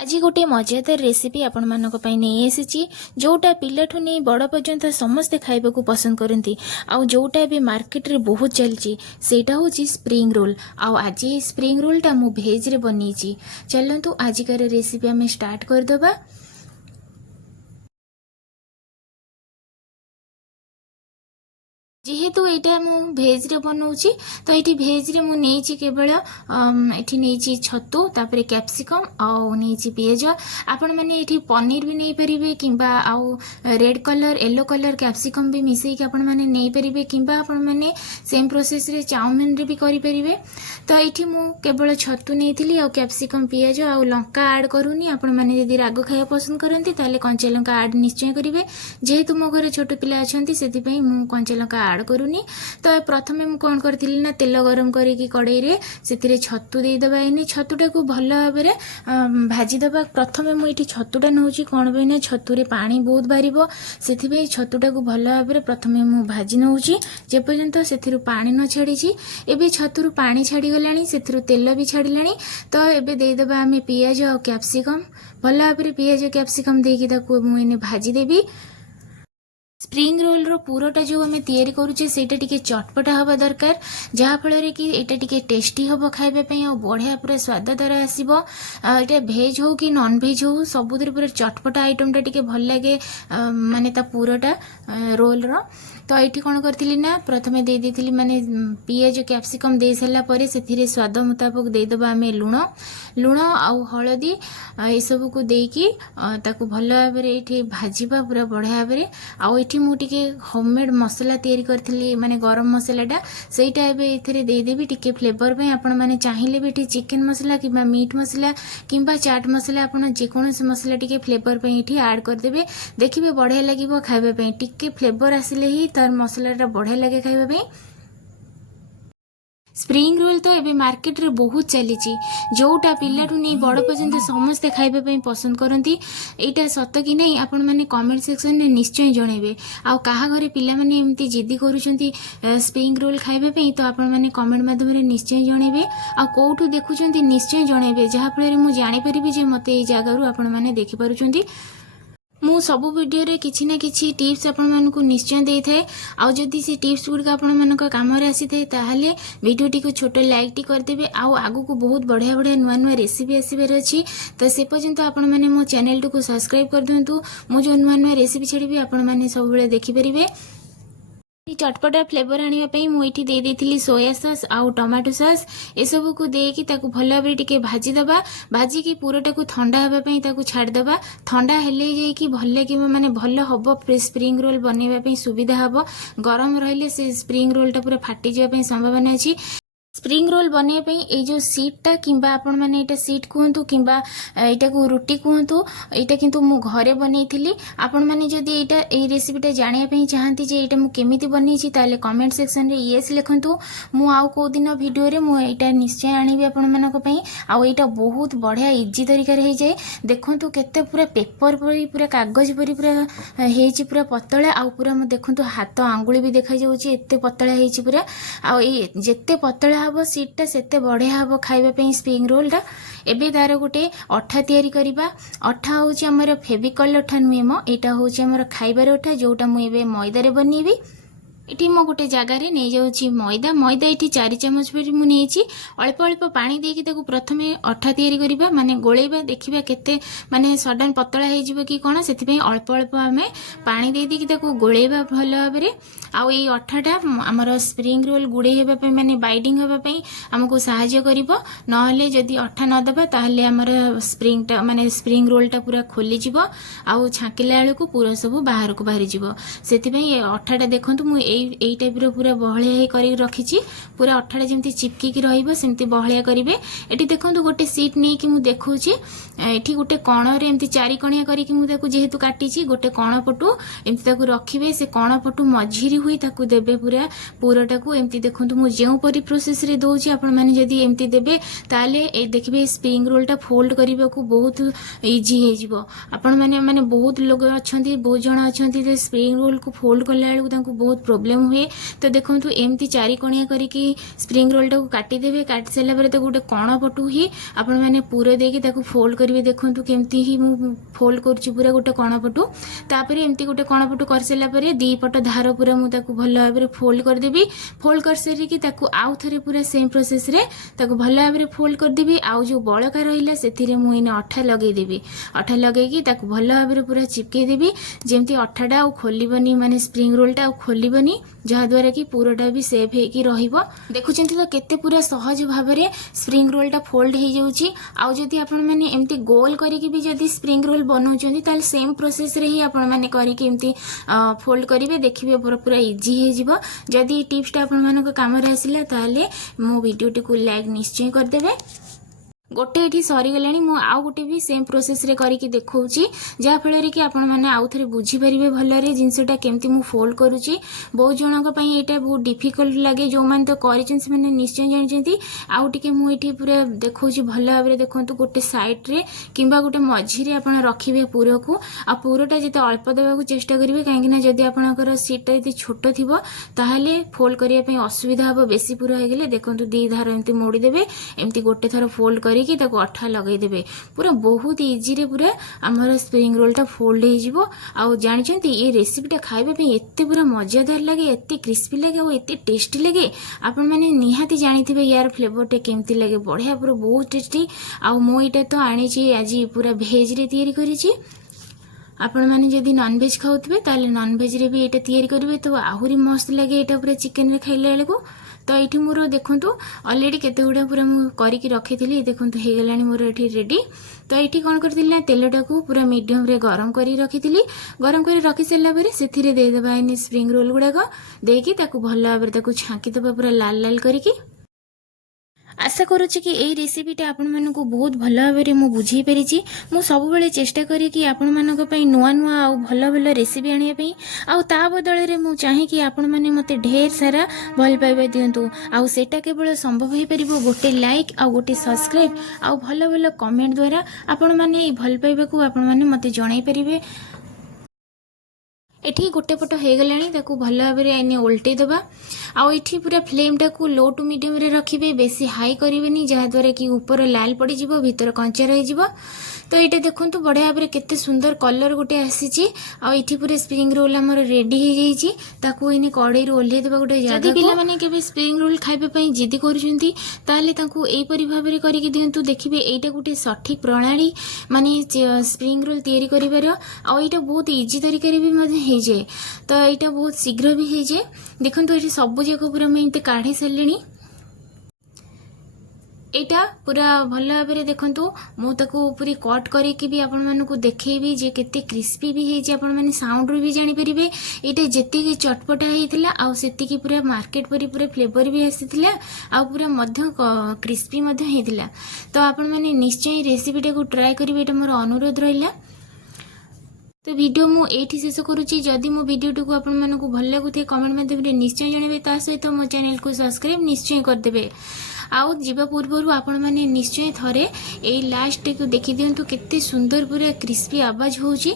आज गोटे मजादार रेसिपी आपण मानक पई नहीं आसी जोटा पिलाठू नहीं बड़ पर्यंत समस्ते खाइबा को पसंद करती आउ जोटा भी मार्केट रे बहुत चलची सेटा होची स्प्रिंग रोल आउ आज स्प्रिंग रोलटा मु भेज रे बनीची। चलंतु आजिकार रेसिपी आम स्टार्ट करदबा। जेहेतु यहाँ मु भेज रे बनाऊँगी तो ये भेज रे मु नहीं केवल ये नहीं छतु तापर कैप्सिकम आउ नहीं पिज आपण मैंने ये पनीर भी नहीं पारे कि आउ red colour yellow colour capsicum भी मिसेक आपण मैंने नहीं पारे कि आपण मैंने सेम प्रोसेस रे चाउमिन रे भी करि परिबे। तो ये मु केवल छतु नहीं आउ कैप्सिकम पिज आउ लंका ऐड करूनी। आपण मैंने यदि राग खाया पसंद करती ताले कंचा लंका ऐड निश्चय करेंगे। जेहेतु मो घर छोट पिला अच्छा से मु कंचा लंका ऐड करूनी। तो प्रथमे मु कौन करी ना तेल गरम करी कड़ई रे से छतु देदेबा। इन छतुटा को भल भाव में भाजीदेबा। प्रथमे मुझे छतुटा नौ कौन पे छतुरे पानी बहुत बाहर से छतुटा को भल भाव में प्रथमे मु भाजी नौ जेपर्यंत से पानी न छाड़ी। एवं छतुरु पानी छाड़गला से तेल भी छाड़ा। तो ये देदेबा आम पिज और कैप्सिकम भल भाव में पिज कैप्सिकम देकी मुझे भाजीदेवी। स्प्रिंग रोल रो पूराटा जो आम तैयारी करुचे सेटा टिके चटपटा हवा दरकार जहाँ फल कि एटा टिके टेस्टी हम खाइबापी और बढ़िया पूरा स्वाददार आसो। यहाँ भेज हो कि नॉन भेज हो सबुतिर पूरा चटपटा आइटमटा टिके भल लगे माने ता पूराटा रोल रो। तो ये कौन करी ना प्रथमे देदी माने पिज कैप्सिकम दे सारापर से स्वाद मुताबक देदेबा आम लुण आउ हलदी ये सब को देकी ताकू भल भाव में भाजवा पूरा बढ़िया भाव में। आउ ये मुझे होममेड मसला तैयारी करी माने गरम मसलाटा सेटा एबे देदेवी टिके फ्लेवर पे। आपण माने चाहिए भी चिकेन मसला कि मीट मसला कि चाट मसला आपण जेकोसी मसला टिके फ्लेवर पे ये ऐड करदे। देखिए बढ़िया लगे खाइबापी टिके फ्लेवर आसिले ही तार मसलाटा बढ़िया लगे खाइबापी। स्प्रिंग रोल तो एबे मार्केट रे बहुत चली जोटा पिलाठू नहीं बड़ पर्यंत समस्ते खाइबा पसंद करती। यहाँ सत कि नहीं आपण मैंने कमेंट सेक्शन में निश्चय जनइबे। आउ कहा घरे पिला माने एमती जिद्दी करूछंती स्प्रिंग रोल खाइबा तो आपण मैंने कमेंट माध्यम निश्चय जनइबे। आ कोठू देखुछंती निश्चय जनइबे जहाँ फल मुझे जानीपरि जे मते ये जगार आपण मैंने देखि पारुछंती। मु सब वीडियो रे किछि ना किछि टिप्स आपण मानकु निश्चय देई थाए। आउ जदि से टिप्स गुड आपण मानक काम रे आसी थाए ताहाले वीडियो टी को छोटो लाइक टी कर देबे। आउ आगु को बहुत बढ़िया बढ़िया नुआ नुआ रेसिपी आसीबार अछि। तो से पर्यंत आपण माने मो चैनल को सब्सक्राइब कर दियंतु। मु जो नुआ नुआ रेसिपी छाड़ीबे आपण माने सब बेले देखि परिबे। चटपटा फ्लेवर आने मुझे दे देती सोया सॉस आउ टमाटो सॉस ये सब को देकी भल भाव में भाजीदेबा। भाजिकी पूराटा को ठंडा हाँपाई छाड़देबा। ठंडा हेले जाइकी भल लगे माने भल हम स्प्रिंग रोल बनवाई सुविधा हम। गरम रहिले से स्प्रिंग रोलटा पूरा फाटी जावाई संभावना अच्छी। स्प्रिंग रोल बनवाई ये जो सीटटा कि आपण मैंने यहाँ सीट कहतु कि यहाँ को रुटी कहतु यहाँ किंतु मु घरे बनई। आपण मैंने जदि ये रेसिपीटा जानापी चाहती जे यहाँ मुझे बनई ताले कमेंट सेक्शन रे येस लिखंतु। मु आउ को दिन वीडियो रे मु यहाँ निश्चय आनिबी आपण मानक पई। आउ यहाँ बहुत बढ़िया इजी तरीका हो जाए। देखंतु केते पूरा पेपर परी पूरा कागज परी पूरा हेची पूरा पतला आउ पूरा देखंतु हाथ आंगुली भी देखा जाउची एते पतला हेची पूरा। आउ ये जेते पतला हम सीटा से बढ़िया हम खाइबापी स्प्रिंग रोलटा। एबे तार गोटे अठा तैयारी करिबा। अठा होची हमर फेविकॉल अठा नुहे मो एटा होची हमर खाइबार अठा जोटा मु एबे मैदा रे बनेबी। इटी मो गोटे जगार नहीं जाऊँगी मैदा मैदा ये 4 चामच पर मुझे अल्प अल्प पानी देकी ताकू प्रथमे अठा तैयारी करिबा माने गोलेबा देखिबा केते माने सडन पतला हो जिवो कि कोन से अल्प अल्प आम पानी दे देकी ताकू गोलेबा भल भाव में। आउ ये अठाटा आमर स्प्रिंग रोल गुड़े होगापी माने बाइडिंग होगापी आमको साहाय्य करिबो। नहले जदि अठा नदबा ताहले आमर स्प्रिंगटा माने स्प्रिंग रोलटा पूरा खोली जिवो। आउ छाकिला बेलू पूरा सब बाहर को बाहरी जिवो। सेतिपई अठाटा देखंतु मु एई टाइप रो पूरा बहलिया करी रखिछि। पूरा अठाटा जेमती चिपकी की रहिबो सेमती बहलिया करिवे। एटी देखंतु गोटे सीट नै कि मु देखौछि एठी गोटे कण रे एमती 4 कणिया करी कि मु ताकू जेहेतु काटिछि गोटे कण पटु एमती ताकू रखिबे। से कण पटु मझिरी हुई ताकू देबे पूरा पूराटा को एमती देखंतु मु जेउ परि प्रोसेस रे दोछि आपण माने जदी एमती देबे ताले ए देखिबे स्प्रिंग रोलटा फोल्ड करिबा को बहुत इजी हे जिवो। आपण माने बहुत लोग अछंती बहुत जण अछंती जे स्प्रिंग रोल को फोल्ड करला बेलू तांको बहुत प्रॉब्लम प्रोब्लेम हुए तो देखो एमती चारि कोणिया करके स्प्रिंग रोल टाक काटिदेवे काटि सारा पर गोटे कण पटू ही आपण मैंने पूरा देकी फोल्ड करेंगे देखूँ केमती ही मु फोल्ड करुच्ची पूरा गोटे कण पटू तापर एमती गोटे कण पटू कर सारा पर दी पट धार पूरा मुझे भल भाव में फोल्ड करदेवी फोल्ड कर सारिकी आउ थे पूरा सेम प्रोसेस रे भल भाव में फोल्ड करदेवी आउ जो बड़का रहा से मुझे अठा लगेदेवी अठा लगेगी भल भाव में पूरा चिपकईदेवी जमती अठाटा आउ खोलबनी माने स्प्रिंग रोलटा आउ खोलबनी जहाद्वारा कि पूराटा भी सेफ होगी रहिबो देखुं तो केते पूरा सहज भाव में स्प्रिंग रोलटा फोल्ड हो जाउची आउ जदि आपण माने एमती गोल करके भी जदि स्प्रिंग रोल बनाउछंती ताल सेम प्रोसेस रे ही आपण माने करके एमती फोल्ड करिवे देखिबे पूरा इजी हे जिवो जदि टिप्स टा आपण मानको काम रे आसिला ताले मो वीडियो टी को लाइक निश्चय कर देबे गोटे ये सरीगला आउ गोटे भी सेम प्रोसेस रे करके देखौची जहाँ फल कि आपण मैंने आउ थे बुझीपारे भलरे जिनसटा केमती मु फोल्ड करुच्ची बहुत जनक यहाँ बहुत डिफिकल्ट लगे जो मैंने तो कर निश्चय जानते आउ टे मुझे पूरा देखौची भल भाव में देखो गोटे साइड्रे कि गोटे मझीरे आप रखिए पूर को आ पूरटा जिते अल्प देवाक चेष्टा करेंगे कहीं जदि आपंकर सीटा ये छोट थी ताहले फोल्ड करने असुविधा हम बेसी पूरा हो गले देखो दी धार एमती मोड़ीदेवे एमती गोटे थर फोल्ड कर अठा लगेदेवे पूरा बहुत इजी रे पूरा आमर स्प्रिंग रोलटा फोल्ड हो आउ जानते ये रेसिपीटा खाइबा एते पूरा मजादार लगे एते क्रिस्पी लगे और एते टेस्टी लगे आपण मैंने निहाती जानी यार फ्लेवरटा केमती लगे बढ़िया पूरा बहुत टेस्टी आउ मो इटा तो आनी आज पूरा भेज रे तैयारी करिछि आपण मैंने जदि नॉनवेज खाऊे ताले नॉनवेज रे भी यहाँ तैयारी करेंगे तो आहरी मस्त लगे यहाँ पूरा चिकेन रे खाइला बेलू तो ये मोर देखूँ अलरेडी केते गुड़ा पूरा मुझे रखी थी देखूँ हो गला मोर ये रेडी तो ये कौन करी ना तेलटा को पूरा मीडियम रे गरम कर रखी गरम कर रखी सारा पर से देदेबा इन स्प्रिंग रोल गुड़ाक देकी भल भाव में छांकीदेबा पूरा लाल लाल करके आशा करुच्ची कि यही रेसिपीटा आपण मानक बहुत भल भाव में मुझे बुझे पारी मु सब बेले चेष्टा करी कि आपण मानक पई नुआ नुआ आउ भल भल रेसिपी आनिया पई आउ ता बदल रे मु चाहे कि आपण माने मते ढेर सारा भल पाइबा दियंतु आउ सेटा केवल संभव हो परिबो गोटे लाइक आउ गोटे सब्सक्राइब आउ भल भल कमेंट द्वारा आपण माने भल पाइबा को आपण माने मते जणाई परिबे एठी गोटे पट हो गला भल भाव में ओल्टे दबा आउ ये पूरा फ्लेमटा को लो टू मीडियम रे रखिए बेसी हाई करेंगे जहाद्वारा कि ऊपर लाल पड़ भीतर कंचा रही तो ये देखो बढ़िया भाव में केते सुंदर कलर गोटे आसी आठी पूरा स्प्रिंग रोल आमर रेडी हो जाती इन कड़े ओल्हे देवा गोटे जदि पिला के स्प्रिंग रोल खाइबा जिद करपरी भाव में करके दिंतु देखिए यहाँ गोटे सठिक प्रणाली माने स्प्रिंग रोल तैयारी करिवार आईटा बहुत इजी तरीके भी हो जाए तो यहाँ बहुत शीघ्र भी हो जाए देखो ये सब जाक पूरा मुझे काढ़ी सारे एटा पूरा भल भाव में देखु मुझे पूरी कट करके भी आपण मानक देखी जे केते क्रिस्पी भी है आपण माने साउंड रू भी जानी परिबे एटा जेतिकी चटपटा हेतिला आउ सेतिकी पूरा मार्केट परी पूरा फ्लेवर भी आसीथिला आउ पूरा मध्य क्रिस्पी मध्य हेतिला तो आपण माने निश्चय रेसिपीटा को ट्राई करिवे एटा मोर अनुरोध रहिला तो वीडियो मु एठी शेष करुच्ची जदि मो वीडियो को आपण मानक भल लगुथे कमेंट माध्यम रे निश्चय जणाइबे ता सहित मो चैनल को सब्सक्राइब निश्चय करदेबे आउ जीवा पूर्व आपण माने निश्चय थरे ए लास्ट को देखि दियंतु केते सुंदर पूरा क्रिस्पी आवाज होउची।